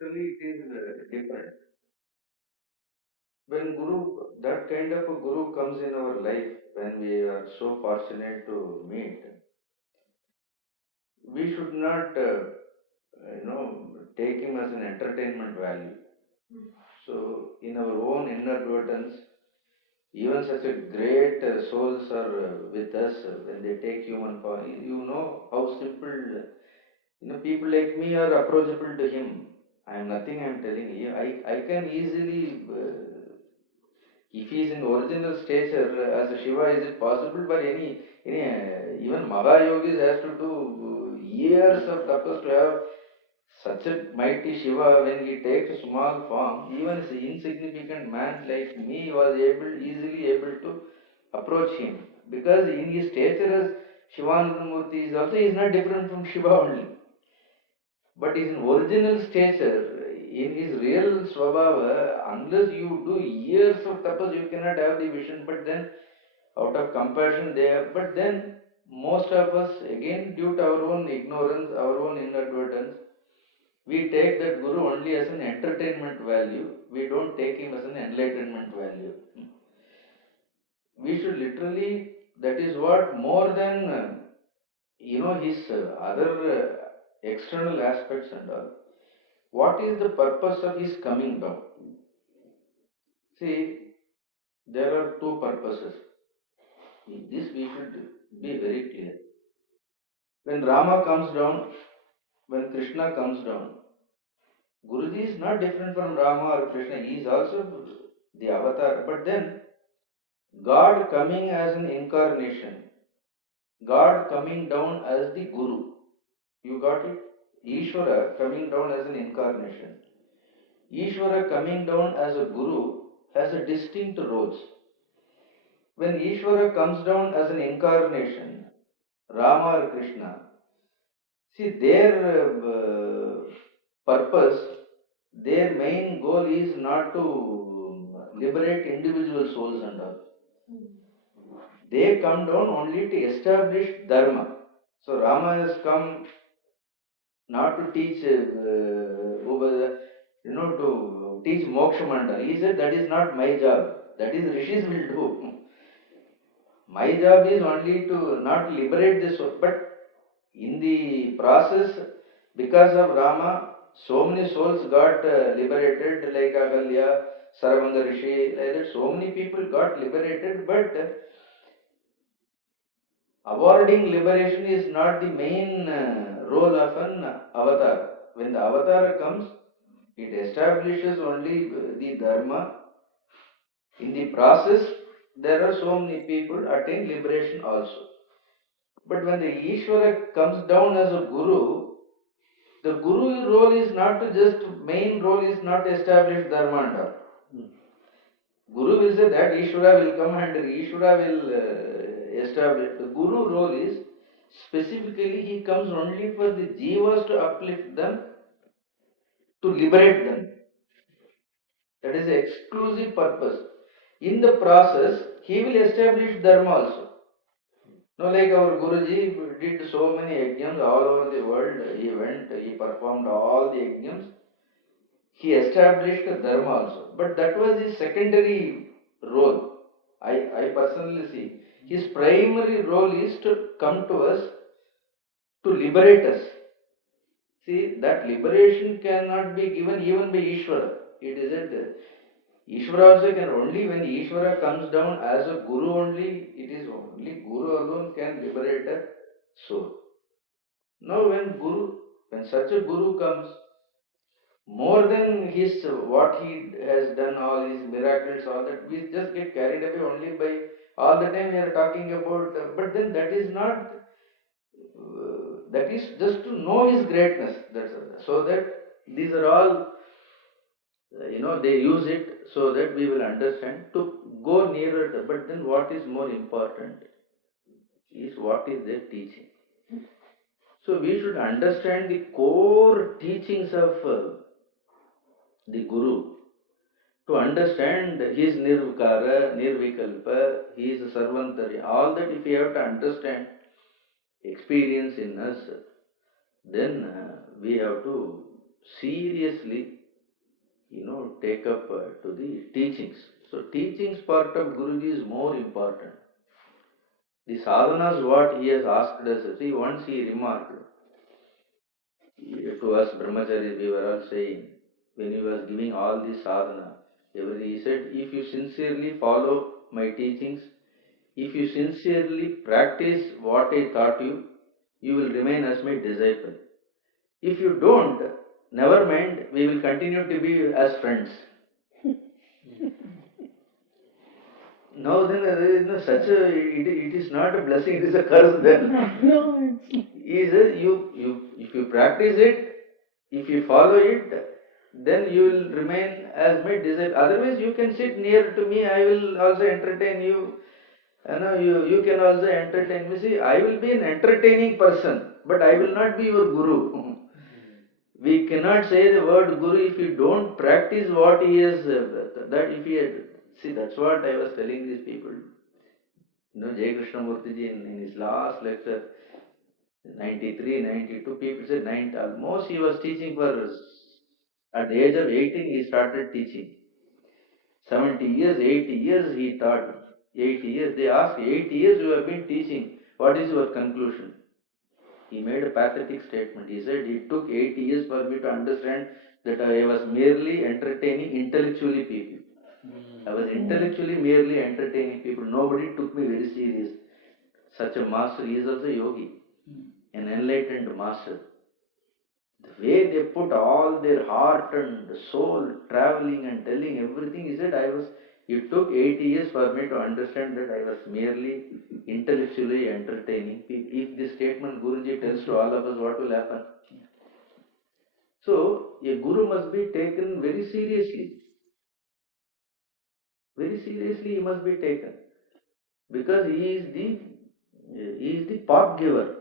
Actually, it is different. When Guru, that kind of a Guru comes in our life, when we are so fortunate to meet, we should not, take him as an entertainment value. So, in our own inadvertence, even such a great souls are with us when they take human form. You know how simple, people like me are approachable to him. I am nothing, I am telling you. I can easily, if he is in original stature as a Shiva, is it possible for any even Mahayogis has to do years of tapas to have such a mighty Shiva when he takes a small form, even an insignificant man like me was easily able to approach him. Because in his stature as Shivananda Murti is also, he is not different from Shiva only. But his original stature, in his real Swabhava, unless you do years of tapas, you cannot have the vision. But then, out of compassion, there. But then, most of us, again, due to our own ignorance, our own inadvertence, we take that Guru only as an entertainment value. We don't take him as an enlightenment value. We should literally, that is what more than, his other external aspects and all. What is the purpose of his coming down? See, there are two purposes. This we should be very clear. When Rama comes down, when Krishna comes down, Guruji is not different from Rama or Krishna. He is also the avatar. But then, God coming as an incarnation, God coming down as the Guru. You got it? Ishvara coming down as an incarnation. Ishvara coming down as a Guru has a distinct roles. When Ishvara comes down as an incarnation, Rama or Krishna, see their purpose, their main goal is not to liberate individual souls and all. They come down only to establish dharma. So Rama has come not to teach, to teach moksha mandala. He said that is not my job. That is rishis will do. My job is only to not liberate the soul, but in the process, because of Rama, so many souls got liberated, like Ahalya, Saravanga Rishi, like that. So many people got liberated, but awarding liberation is not the main role of an avatar. When the avatar comes, it establishes only the dharma. In the process, there are so many people attain liberation also. But when the Ishvara comes down as a Guru, the Guru role is not to just, main role is not to establish dharma and all. Guru will say that Ishvara will come and Ishvara will establish. The Guru role is specifically he comes only for the jivas to uplift them, to liberate them. That is the exclusive purpose. In the process, he will establish dharma also. No, like our Guruji did so many yajnams all over the world. He went, he performed all the yajnams. He established dharma also. But that was his secondary role. I personally see. His primary role is to come to us, to liberate us. See, that liberation cannot be given even by Ishvara. It isn't. Ishvara also can only, when Ishvara comes down as a Guru only, it is only Guru alone can liberate a soul. Now when such a Guru comes, more than his what he has done, all his miracles, all that, we just get carried away only by, all the time we are talking about, but then that is not, that is just to know his greatness. That's all. So that these are all, they use it so that we will understand to go nearer. But then what is more important is what is their teaching. So we should understand the core teachings of the Guru. To understand his nirvikara, nirvikalpa, his sarvantari, all that if we have to understand, experience in us, then we have to seriously, take up to the teachings. So teachings part of Guruji is more important. The sadhanas what he has asked us, see, once he remarked, to us brahmacharis, we were all saying, when he was giving all the sadhana, he said, if you sincerely follow my teachings, if you sincerely practice what I taught you, you will remain as my disciple. If you don't, never mind, we will continue to be as friends. No, then such a, it is not a blessing, it is a curse then. No. He says, if you practice it, if you follow it, then you will remain as my disciple. Otherwise, you can sit near to me, I will also entertain you. You can also entertain me. See, I will be an entertaining person, but I will not be your guru. We cannot say the word guru if you don't practice what he has, that if he had, see, that's what I was telling these people. Jay Krishnamurtiji in his last lecture, 93, 92 people said 90, almost he was teaching for, at the age of 18 he started teaching. 70 years, 80 years he taught. 80 years, they asked, 80 years you have been teaching, what is your conclusion? He made a pathetic statement. He said, it took 80 years for me to understand that I was merely entertaining intellectually people. I was intellectually merely entertaining people. Nobody took me very serious. Such a master, he is also a yogi, an enlightened master. The way they put all their heart and soul traveling and telling everything, he said, it took 80 years for me to understand that I was merely intellectually entertaining people. If this statement Guruji tells to all of us, what will happen? So, a guru must be taken very seriously. Very seriously he must be taken. Because he is the path giver.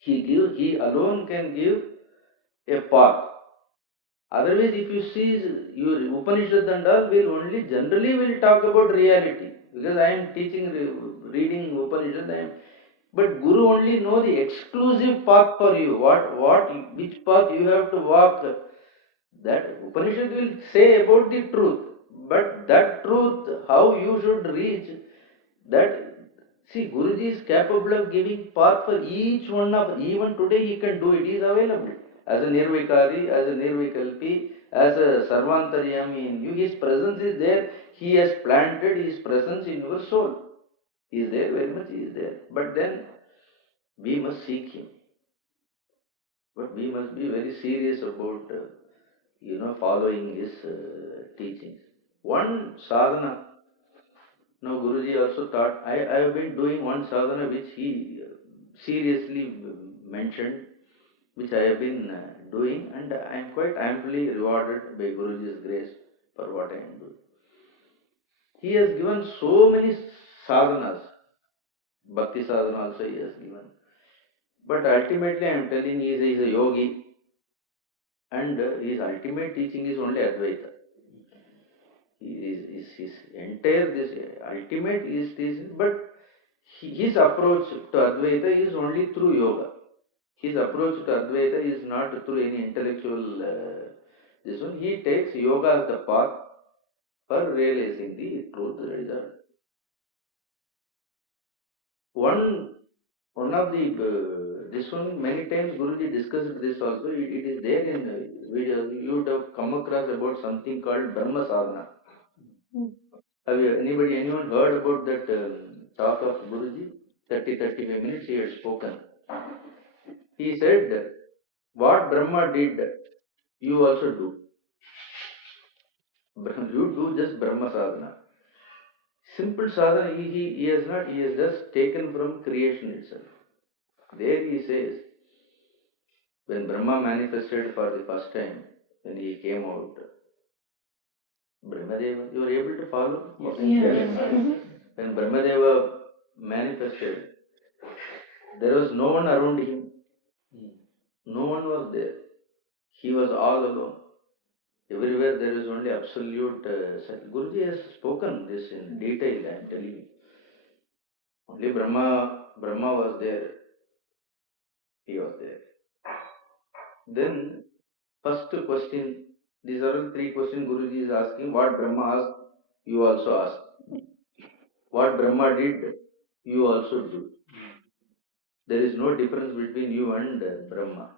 He alone can give a path. Otherwise, if you see your Upanishad and all, generally will talk about reality. Because I am teaching, reading Upanishad, but Guru only know the exclusive path for you. Which path you have to walk. That Upanishad will say about the truth. But that truth, how you should reach, that, see, Guruji is capable of giving path for each one of, even today he can do it, he is available. As a Nirvikari, as a Nirvikalpi, as a Sarvantaryami in you, his presence is there. He has planted his presence in your soul. He is there, very much he is there. But then, we must seek him. But we must be very serious about, following his teachings. One sadhana, now Guruji also taught, I have been doing one sadhana which he seriously mentioned, which I have been doing, and I am quite amply rewarded by Guruji's grace for what I am doing. He has given so many sadhanas, bhakti sadhana also he has given. But ultimately I am telling he is a yogi, and his ultimate teaching is only Advaita. His entire, this ultimate is this, but his approach to Advaita is only through yoga. His approach to Advaita is not through any intellectual this one. He takes yoga as the path for realizing the truth result. One of the this one, many times Guruji discussed this also. It is there in video. You would have come across about something called Brahma Sadhana. Have anyone heard about that talk of Guruji? 35 minutes he had spoken. He said, what Brahma did, you also do. You do just Brahma sadhana. Simple sadhana, he has just taken from creation itself. There he says, when Brahma manifested for the first time, when he came out, Brahmadeva, you are able to follow? Yes. When Brahmadeva manifested, there was no one around him. No one was there. He was all alone. Everywhere there is only absolute Guruji has spoken this in detail, I am telling you. Only Brahma was there. He was there. Then, First question, these are all three questions Guruji is asking. What Brahma asked, you also ask. What Brahma did, you also do. There is no difference between you and Brahma.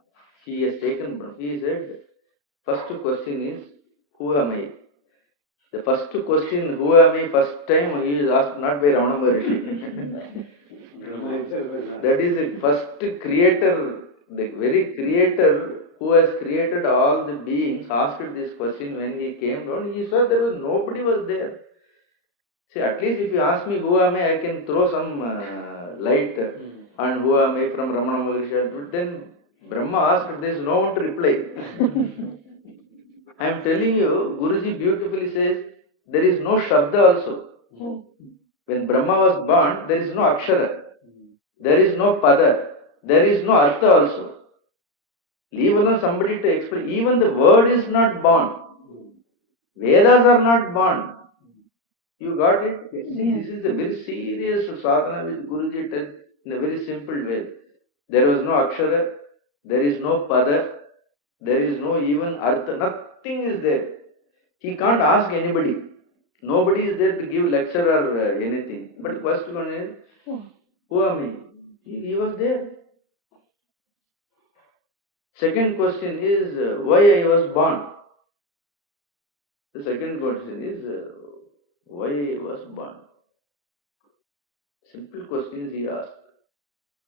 He has taken, he said, first question is, who am I? The first question, who am I, first time he is asked not by Ramana Maharishi. That is the first creator, the very creator who has created all the beings asked this question when he came down. He saw there was nobody was there. See, at least if you ask me who am I can throw some light on who am I from Ramana Maharishi. But then Brahma asked, there is no one to reply. I am telling you, Guruji beautifully says, there is no Shabda also. When Brahma was born, there is no Akshara. There is no Pada. There is no Artha also. Leave alone somebody to explain. Even the word is not born. Vedas are not born. You got it? See, this is a very serious sadhana which Guruji tells in a very simple way. There was no Akshara. There is no Pada. There is no even Artha. Nothing is there. He can't ask anybody. Nobody is there to give lecture or anything. But first one is, who am I? He was there. Second question is, why I was born? The second question is, why I was born? Simple questions he asked.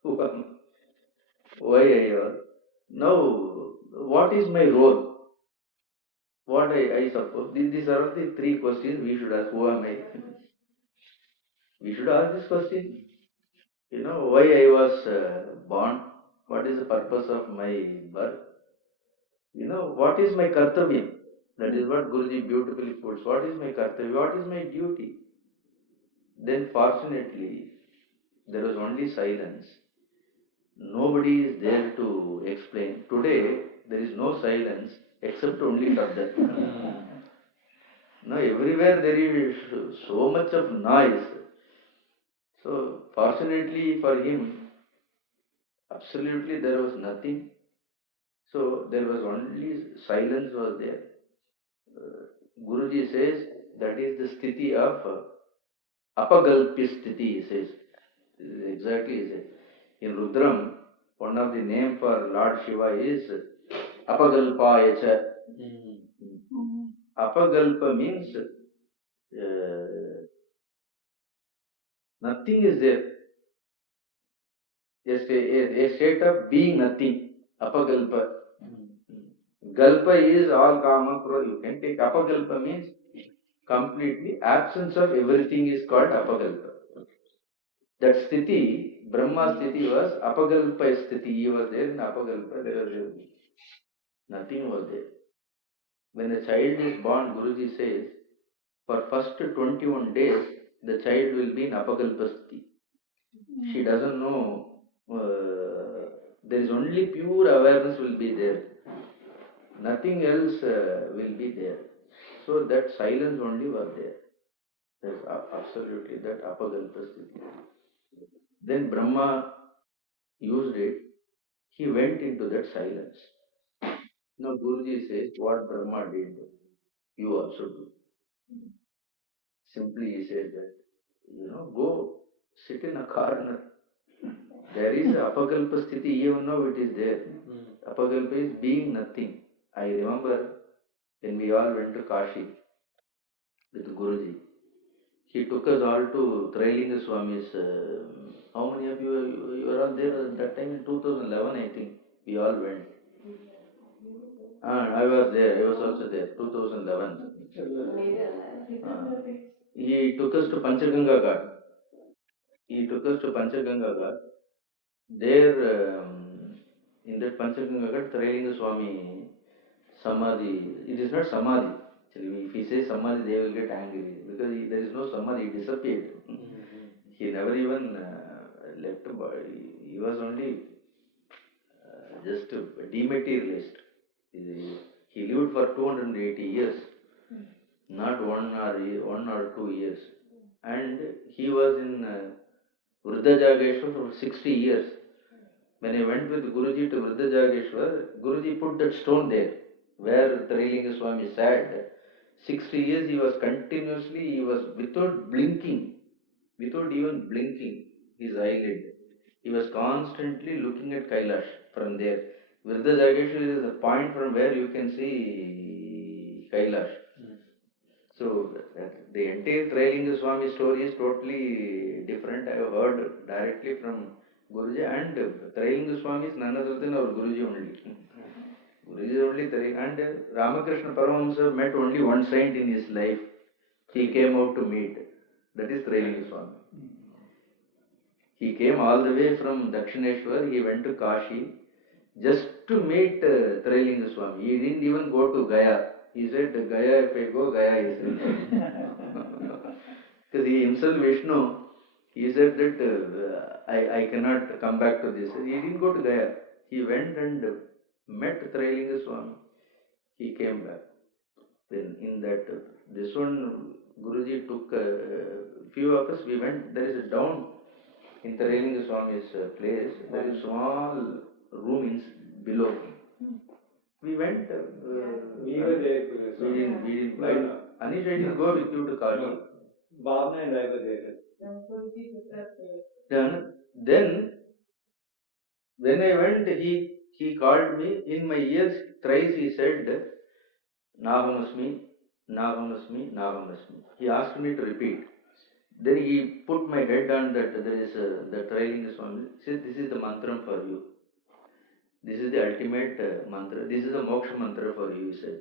Who am I? Why I was? Now, what is my role? What I suppose? These are the three questions we should ask. Who am I? We should ask this question. You know, why I was born? What is the purpose of my birth? You know, what is my kartavya? That is what Guruji beautifully puts. What is my kartavya? What is my duty? Then fortunately, there was only silence. Nobody is there to explain. Today, there is no silence except only Shabda. Now, everywhere there is so much of noise. So, fortunately for him, absolutely there was nothing. So, there was only silence was there. Guruji says that is the sthiti of apagalpi sthiti, he says. Exactly, he says. In Rudram, one of the name for Lord Shiva is Apagalpayacha. Apagalpa means nothing is there. A state of being nothing. Apagalpa. Galpa is all kama krodha. You can take Apagalpa means completely absence of everything is called Apagalpa. That sthiti, Brahma sthiti was Apagalpa sthiti. He was there in Apagalpa. There was nothing was there. When a child is born, Guruji says, for first 21 days, the child will be in Apagalpasthiti. She doesn't know, there is only pure awareness will be there. Nothing else will be there. So that silence only was there. That's absolutely that Apagalpasthiti. Then Brahma used it. He went into that silence. Now Guruji says, what Brahma did, you also do. Simply he said that, go sit in a corner. There is apakalpa sthiti, even now it is there. Apakalpa is being nothing. I remember when we all went to Kashi with Guruji. He took us all to Trailinga Swami's. How many of you were all there at that time? In 2011, I think. We all went. I was there. I was also there. 2011. He took us to Panchaganga Ghat. He took us to Panchaganga Ghat. There, in that Panchaganga Ghat, Trailinga Swami Samadhi, it is not Samadhi. Actually, if he says Samadhi, they will get angry because there is no Samadhi, he disappeared. He never even left a body. He was only just a dematerialized. He lived for 280 years, not 1 or 2 years. And he was in Vruddha Jageshwar for 60 years. When I went with Guruji to Vruddha Jageshwar, Guruji put that stone there. where Trailinga Swami sat, 60 years he was continuously, he was without blinking, without even blinking his eyelid. He was constantly looking at Kailash from there. Virda Jageshwar is a point from where you can see Kailash. So the entire Trailinga Swami story is totally different. I have heard directly from Guruji, and Trailinga Swami is none other than our Guruji only. Guruji is only Trailinga, and Ramakrishna Paramahamsa met only one saint in his life. He came out to meet. That is Trailinga Swami. He came all the way from Dakshineshwar, he went to Kashi just to meet Trailinga Swami. He didn't even go to Gaya. He said, Gaya, if I go, Gaya, he said. Because he himself, Vishnu, he said that I cannot come back to this. He didn't go to Gaya. He went and met Trailinga Swami. He came back. Then in that, this one, Guruji took few of us, we went, there is a down in Trailinga Swami's place, there is small room below. We went. We were there. We didn't. No. Anish, I didn't go with you to Kashi. No. Bhavna and I were there. Then when I went, he called me in my ears thrice. He said, Nahamasmi, Nahamasmi, Nahamasmi. He asked me to repeat. Then he put my head on that. There is the Trailinga Swami. He said, this is the mantra for you. This is the ultimate mantra. This is a moksha mantra for you, he said.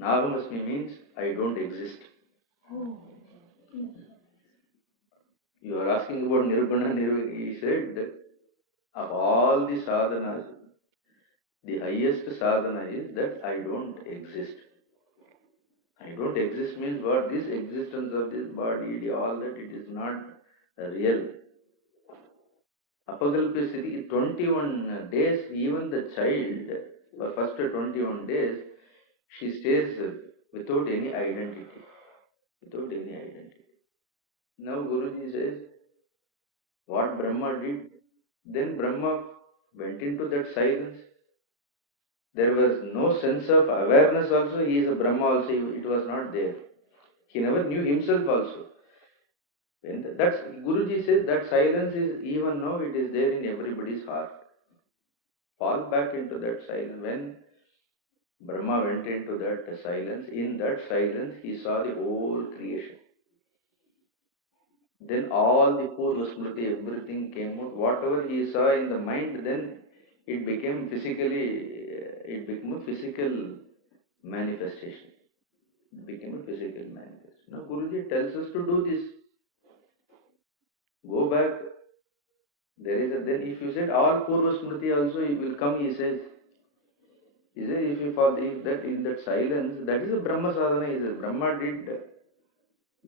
Nagamasmi means I don't exist. You are asking about Nirguna, Nirvana. He said, of all the sadhanas, the highest sadhana is that I don't exist. I don't exist means what? This existence of this body, all that, it is not real. Apagalpya 21 days, even the child, for first 21 days, she stays without any identity. Without any identity. Now Guruji says, what Brahma did, then Brahma went into that silence. There was no sense of awareness also, he is a Brahma also, it was not there. He never knew himself also. That's, Guruji says that silence is, even now it is there in everybody's heart. Fall back into that silence. When Brahma went into that silence, in that silence he saw the whole creation. Then all the Purva Smriti, everything came out. Whatever he saw in the mind, then it became it became a physical manifestation. It became a physical manifestation. Now Guruji tells us to do this. Go back. Then if you said all Purva Smriti also it will come, he says. He says if you fall that in that silence, that is a Brahma sadhana. He says Brahma did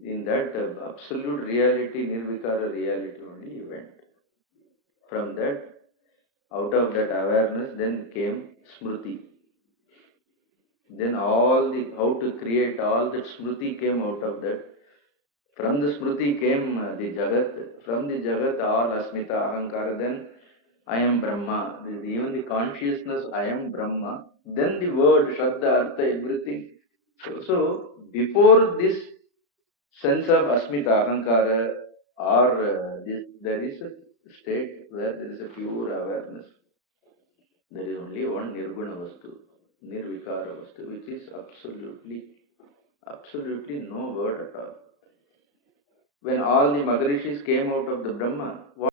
in that absolute reality, nirvikara reality only he went. From that, out of that awareness, then came Smriti. Then how to create all that Smriti came out of that. From the Smriti came the Jagat. From the Jagat, all Asmita, Ahankara. Then I am Brahma. Even the consciousness, I am Brahma. Then the word, Shabda, Artha, everything. So before this sense of Asmita, Ahankara, or there is a state where there is a pure awareness. There is only one Nirguna Vastu, Nirvikara Vastu, which is absolutely no word at all. When all the Maharishis came out of the Brahma,